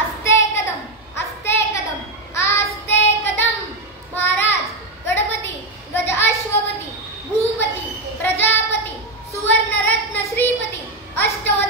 आस्ते कदम आस्ते कदम। महाराज गणपती गज अश्वपती भूपती प्रजापती सुवर्ण रत्न श्रीपती अष्टवधान